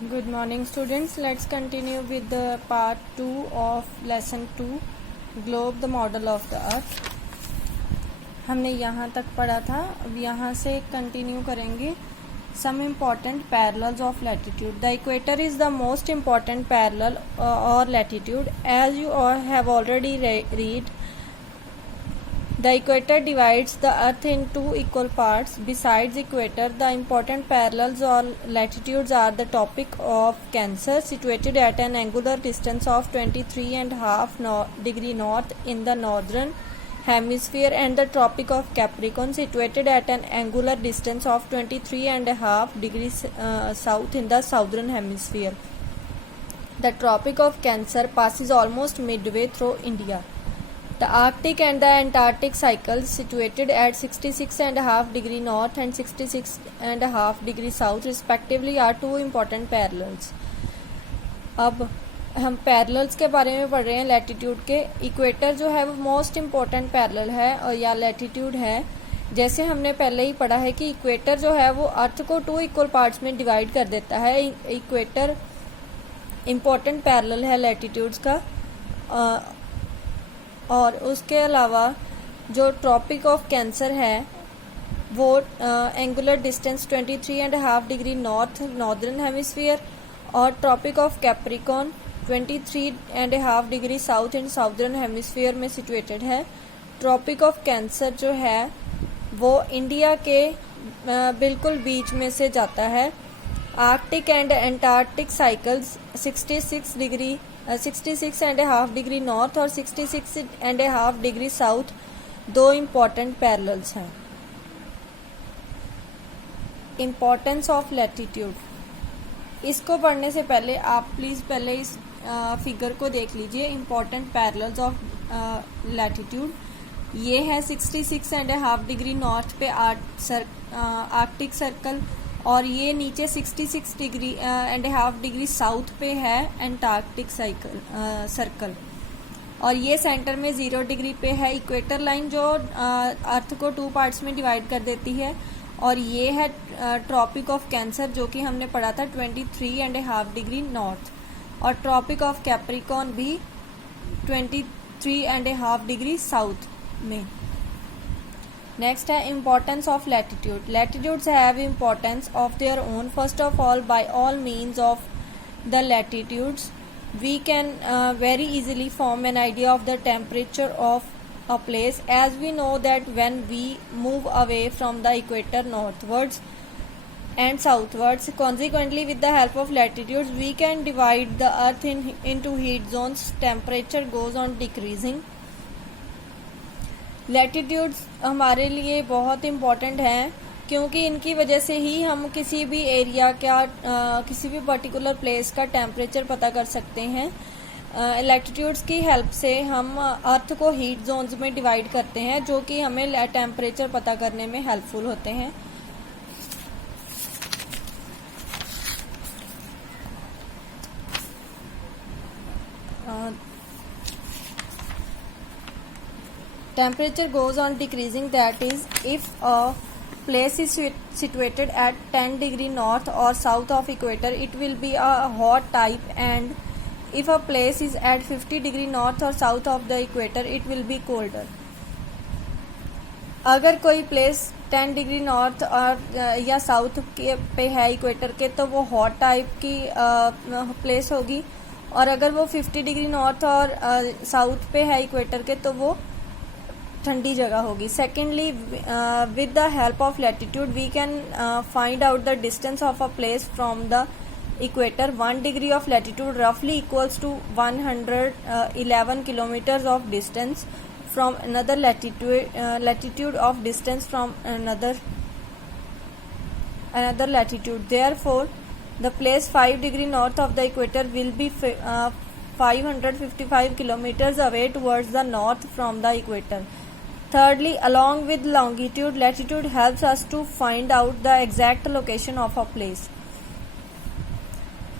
Good morning students. Let's continue with the part 2 of lesson 2 Globe the model of the earth. हमने यहाँ तक पढ़ा था. अब यहाँ से कंटिन्यू करेंगे. Some important parallels of latitude. The equator is the most important parallel or latitude. As you all have already read, the equator divides the earth into equal parts. Besides equator, the important parallels or latitudes are the Tropic of Cancer, situated at an angular distance of 23.5 degree north in the northern hemisphere, and the Tropic of Capricorn, situated at an angular distance of 23.5 degrees south in the southern hemisphere. The Tropic of Cancer passes almost midway through India. The Arctic and the Antarctic cycles, situated at 66.5 degree north and 66.5 degree south respectively, are two important parallels. अब हम parallels के बारे में पढ़ रहे हैं latitude के. Equator जो है वो मोस्ट इम्पोर्टेंट पैरेलल है और या लैटिट्यूड है. जैसे हमने पहले ही पढ़ा है कि इक्वेटर जो है वो अर्थ को टू इक्वल पार्ट्स में डिवाइड कर देता है. इक्वेटर इम्पोर्टेंट पैरेलल है लैटिट्यूड्स का. और उसके अलावा जो ट्रॉपिक ऑफ कैंसर है वो angular distance 23.5 degree northern hemisphere, और tropic of Capricorn 23.5 degree south in southern hemisphere में सिचुएटेड है. ट्रॉपिक ऑफ कैंसर जो है वो इंडिया के बिल्कुल बीच में से जाता है. Arctic and Antarctic cycles 66.5 degree north और 66.5 डिग्री साउथ दो इम्पॉर्टेंट पैरेलल्स हैं. Importance of latitude. इसको पढ़ने से पहले आप प्लीज़ पहले इस फिगर को देख लीजिए. इम्पॉर्टेंट पैरेलल्स ऑफ लैटिट्यूड ये है 66.5 डिग्री नॉर्थ पे आर्कटिक सर्कल, और ये नीचे 66.5 डिग्री साउथ पे है एंटार्क्टिक सर्कल, और ये सेंटर में 0 डिग्री पे है इक्वेटर लाइन जो अर्थ को टू पार्ट्स में डिवाइड कर देती है. और ये है ट्रॉपिक ऑफ कैंसर जो कि हमने पढ़ा था 23.5 डिग्री नॉर्थ, और ट्रॉपिक ऑफ कैप्रिकॉर्न भी 23.5 डिग्री साउथ में. नेक्स्ट है importance of latitude. Latitudes have importance of their own. First of all, by all means of the latitudes we can very easily form an idea of the temperature of a place, as we know that when we move away from the equator northwards and southwards, consequently with the help of latitudes we can divide the earth into heat zones. Temperature goes on decreasing. Latitudes हमारे लिए बहुत important हैं क्योंकि इनकी वजह से ही हम किसी भी एरिया का किसी भी पर्टिकुलर प्लेस का टेम्परेचर पता कर सकते हैं. लैटिट्यूड्स की हेल्प से हम अर्थ को हीट जोन्स में डिवाइड करते हैं जो कि हमें टेम्परेचर पता करने में हेल्पफुल होते हैं. Temperature goes on decreasing, that is, if a place is situated at 10 degree north or south of equator, it will be a hot type, and if a place is at 50 degree north or south of the equator, it will be colder. अगर कोई place 10 degree north और या south के पे है equator के तो वो हॉट टाइप की प्लेस होगी, और अगर वो 50 डिग्री नॉर्थ और साउथ पे है इक्वेटर के तो वो ठंडी जगह होगी. Secondly, with the help of latitude we can find out the distance of a place from the equator. 1 degree of latitude रफली equals to 111 kilometres of distance from another latitude of distance from another latitude. Therefore the place 5 degree north of the equator will be 555 kilometers away towards the north from the equator. Thirdly, along with longitude, latitude helps us to find out the exact location of a place.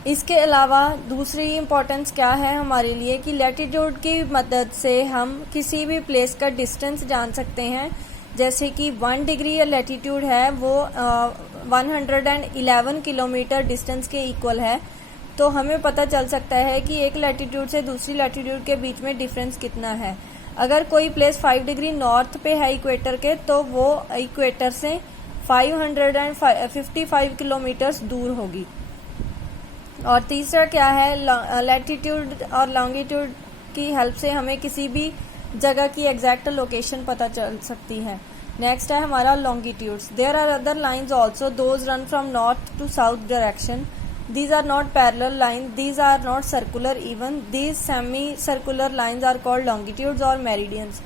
इसके अलावा दूसरी importance क्या है हमारे लिए कि latitude की मदद से हम किसी भी प्लेस का डिस्टेंस जान सकते हैं. जैसे कि 1 डिग्री लैटिट्यूड है वो 111 किलोमीटर डिस्टेंस के इक्वल है, तो हमें पता चल सकता है कि एक लैटिट्यूड से दूसरी लैटिट्यूड के बीच में डिफरेंस कितना है। अगर कोई प्लेस 5 डिग्री नॉर्थ पे है इक्वेटर के, तो वो इक्वेटर से 555 किलोमीटर्स दूर होगी। और तीसरा क्या है, लैटिट्यूड और लॉन्गिट्यूड की हेल्प से हमें किसी भी जगह की एग्जैक्ट लोकेशन पता चल सकती है। नेक्स्ट है हमारा longitudes. There are other lines also, those run from north to south direction. These are not parallel lines, these are not circular even. These semi-circular lines are called longitudes or meridians.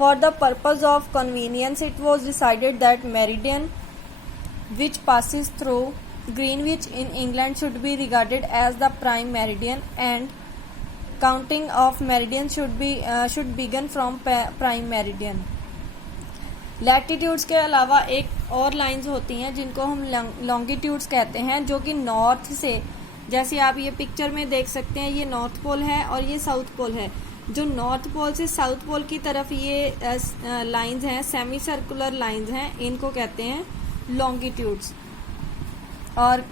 For the purpose of convenience, it was decided that meridian which passes through Greenwich in England should be regarded as the prime meridian, and counting of meridians should begin from prime meridian. Latitudes के अलावा एक और lines होती हैं जिनको हम longitudes कहते हैं, जो कि नॉर्थ से, जैसे आप ये पिक्चर में देख सकते हैं, ये नॉर्थ पोल है और ये साउथ पोल है। जो नॉर्थ पोल से साउथ पोल की तरफ ये लाइंस हैं, सेमी सर्कुलर लाइंस हैं, इनको कहते हैं लॉन्गिट्यूड्स। और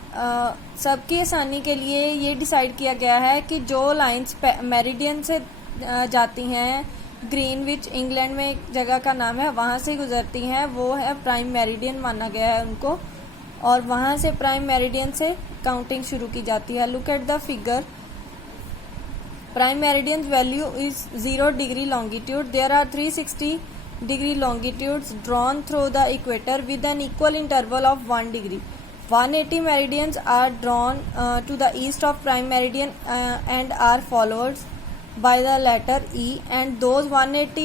सबकी आसानी के लिए ये डिसाइड किया गया है कि जो लाइंस मेरिडियन से जाती हैं, ग्रीनविच इंग्लैंड में एक जगह का नाम है, वहाँ से गुजरती हैं, वो है प्राइम मेरिडियन माना गया है उनको, और वहाँ से प्राइम मेरिडियन से काउंटिंग शुरू की जाती है। Look at the figure. Prime meridian value is 0 degree longitude. There are 360 degree longitudes drawn through the equator with an equal interval of 1 degree. 180 meridians are drawn to the east of prime meridian and are followed by the letter E, and those 180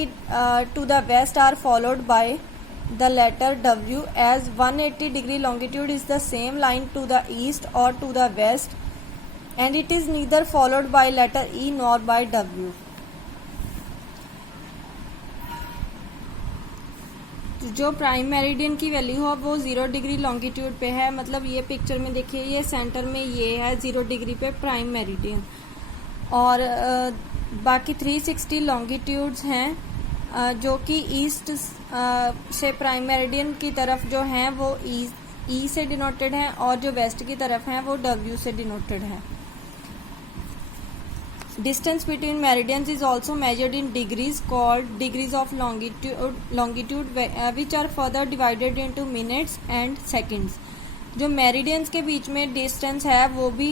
to the west are followed by the letter W, as 180 degree longitude is the same line to the east or to the west, and it is neither followed by letter E nor by W. जो prime meridian की value हो वो 0 degree longitude पे है, मतलब ये picture में देखिए, ये सेंटर में ये है 0 डिग्री पे प्राइम मेरिडियन, और बाकी 360 लॉन्गिट्यूड्स हैं जो कि ईस्ट से प्राइम मेरिडियन की तरफ जो हैं वो ई से डिनोटेड हैं, और जो वेस्ट की तरफ हैं वो डब्ल्यू से डिनोटेड हैं। Distance between meridians is also measured in degrees, called degrees of longitude, which are further divided into minutes and seconds. जो मेरिडियंस के बीच में डिस्टेंस है वो भी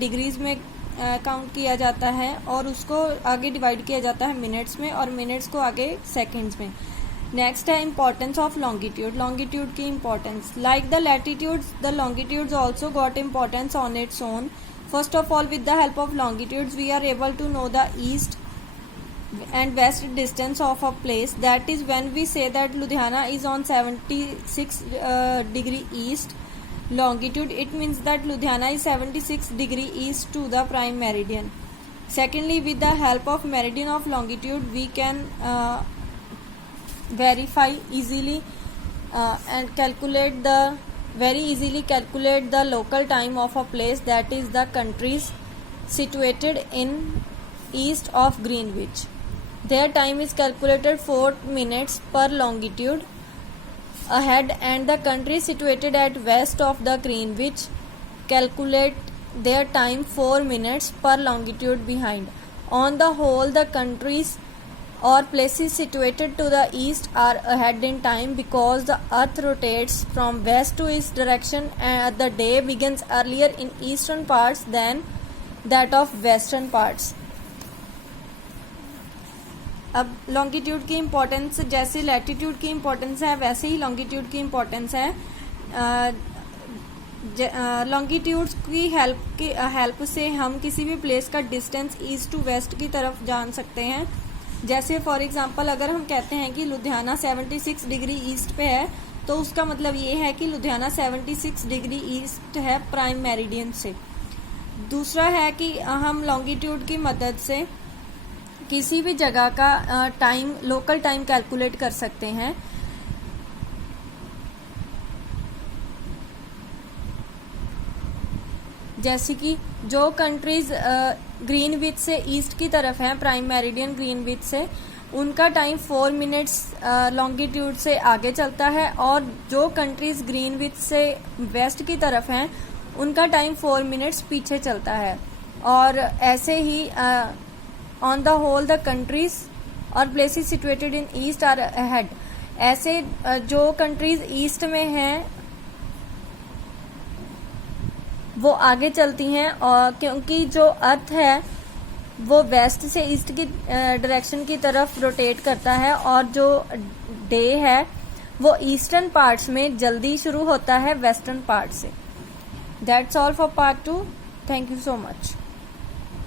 डिग्रीज में काउंट किया जाता है, और उसको आगे डिवाइड किया जाता है मिनट्स में, और मिनट्स को आगे सेकंड्स में। नेक्स्ट है इम्पोर्टेंस ऑफ लॉन्गिट्यूड। लॉन्गिट्यूड की importance, like the latitudes the longitudes also got importance on its own. First of all, with the help of longitudes, we are able to know the east and west distance of a place. That is, when we say that Ludhiana is on 76 degree east longitude, it means that Ludhiana is 76 degree east to the prime meridian. Secondly, with the help of meridian of longitude, we can verify easily and very easily calculate the local time of a place, that is the countries situated in east of Greenwich. Their time is calculated 4 minutes per longitude ahead, and the countries situated at west of the Greenwich calculate their time 4 minutes per longitude behind. On the whole, the countries or places situated to the east are ahead in time, because the earth rotates from west to east direction, and the day begins earlier in eastern parts than that of western parts. अब longitude की importance, जैसे latitude की importance है वैसे ही longitude की importance है। Longitudes की help से हम किसी भी प्लेस का डिस्टेंस ईस्ट टू वेस्ट की तरफ जान सकते हैं। जैसे फॉर एग्जांपल, अगर हम कहते हैं कि लुधियाना 76 डिग्री ईस्ट पे है, तो उसका मतलब ये है कि लुधियाना 76 डिग्री ईस्ट है प्राइम मेरिडियन से। दूसरा है कि हम लॉन्गिट्यूड की मदद से किसी भी जगह का टाइम, लोकल टाइम कैलकुलेट कर सकते हैं। जैसे कि जो कंट्रीज ग्रीनविच से ईस्ट की तरफ हैं, प्राइम मेरिडियन ग्रीनविच से, उनका टाइम 4 मिनट्स लॉन्गिट्यूड से आगे चलता है, और जो कंट्रीज ग्रीनविच से वेस्ट की तरफ हैं उनका टाइम 4 मिनट्स पीछे चलता है। और ऐसे ही on the whole the countries और places situated in east are ahead. ऐसे जो कंट्रीज ईस्ट में हैं वो आगे चलती हैं, और क्योंकि जो अर्थ है वो वेस्ट से ईस्ट की डायरेक्शन की तरफ रोटेट करता है, और जो डे है वो ईस्टर्न पार्ट्स में जल्दी शुरू होता है वेस्टर्न पार्ट से। That's all for part 2। Thank you so much.